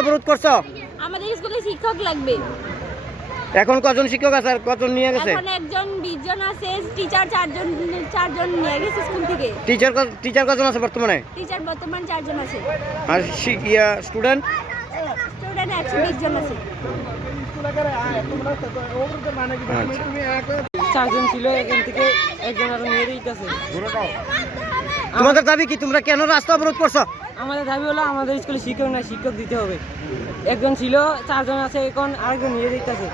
অবরোধ করছো? আমাদের স্কুলে শিক্ষক লাগবে। এখন কজন শিক্ষক আছে আর কজন নিয়ে গেছে? এখন একজন 20 জন আছে, টিচার চারজন নিয়ে গেছে স্কুল থেকে। টিচার কজন আছে বর্তমানে? টিচার বর্তমান 4 জন আছে। আর স্টুডেন্ট 120 জন আছে। 4 জন ছিল, এখান থেকে একজন আরো নিয়ে দিতেছে। তোমাদের দাবি কি? তোমরা কেন রাস্তা অবরোধ করছো? আমাদের দাবি হলো আমাদের স্কুলে শিক্ষক না, শিক্ষক দিতে হবে। একজন ছিল, 4 জন আছে, এখন আরেকজন নিয়ে দিতেছে।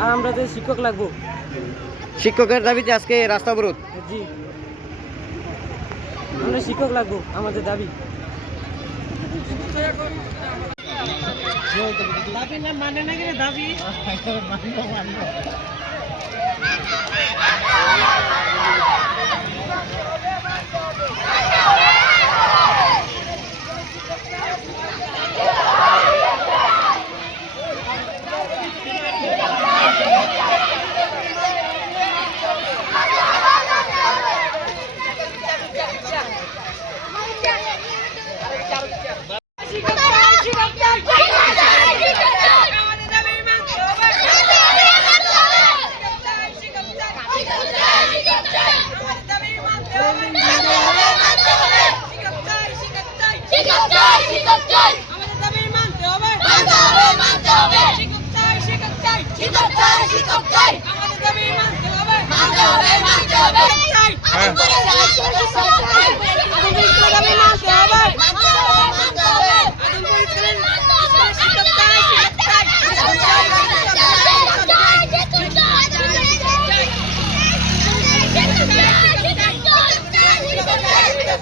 আর আমরা তো শিক্ষক লাগবো। শিক্ষকের দাবিতে আজকে রাস্তা অবরোধ? জি, আমরা শিক্ষক লাগবো, আমাদের দাবি। দাবি না মানে না গেলে দাবি শিক্ষক চাই, আমাদের দাবি মানতে হবে।